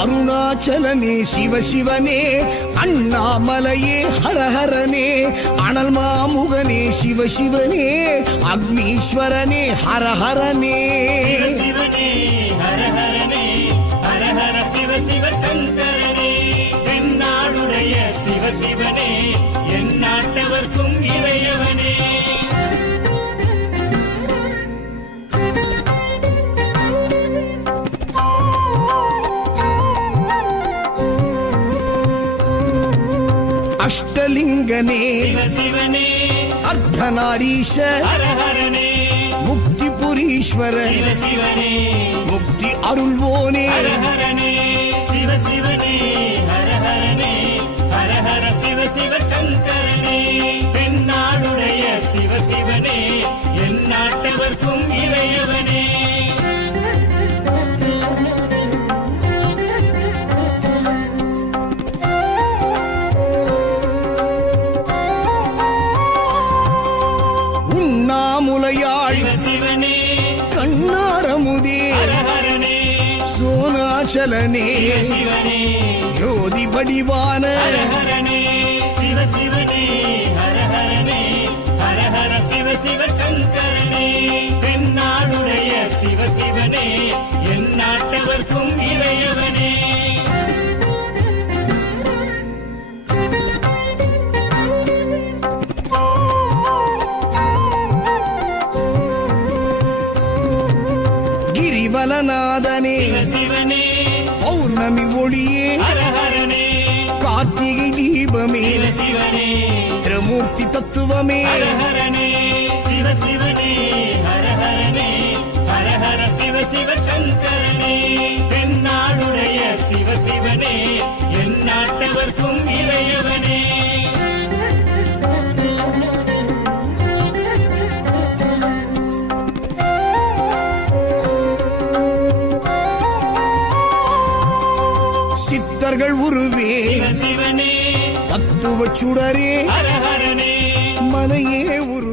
அருணாச்சலனே சிவ சிவனே, அண்ணாமலையே ஹரஹரனே, அனல் மாமுகனே சிவ சிவனே, அக்னீஸ்வரனே ஹரஹரனே. சிவனே ஹரஹரனே, ஹரஹர சிவ சிவ சங்கரனே, தென்னாடுடைய சிவ சிவனே, என் நாட்டவர்க்கும் இறையவனே. அஷ்டலிங்கனே சிவசிவனே, அர்த்தநாரீஷ ஹரஹரனே, முக்திபுரீஸ்வர சிவசிவனே, முக்தி அருள்வோனே. ஹரஹரனே சிவசிவனே, ஹரஹரனே, ஹரஹர சிவ சிவ சங்கரனே, தென்னாடுடைய சிவ சிவனே, என் நாட்டவர்க்கும் இறையவனே. உண்ணாமுலையாள் சிவசிவனே, கண்ணாரமுதே ஹரஹரனே, சோனாச்சலனே சிவசிவனே, ஜோதி வடிவான ஹரஹரனே சிவசிவனே, ஹரஹரனே, ஹரஹர சிவ சிவ சங்கரனே, தென்னாடுடைய சிவ சிவனே, என் நாட்டவர்க்கும் இறையவனே. கிரிவலநாதனே சிவசிவனே, பௌர்ணமி ஒளியே ஹரஹரனே, கார்த்திகை தீபமே சிவசிவனே, திரமூர்த்தி தத்துவமே. ஹரஹரனே சிவசிவனே, ஹரஹரனே, ஹரஹர சிவ சிவ சங்கரனே, தென்னாடுடைய சிவ சிவனே, என் நாட்டவர்க்கும் இறையவனே. சித்தர்கள் உருவே சிவசிவனே, தத்துவ சுடரே ஹரஹரனே, மலையே உரு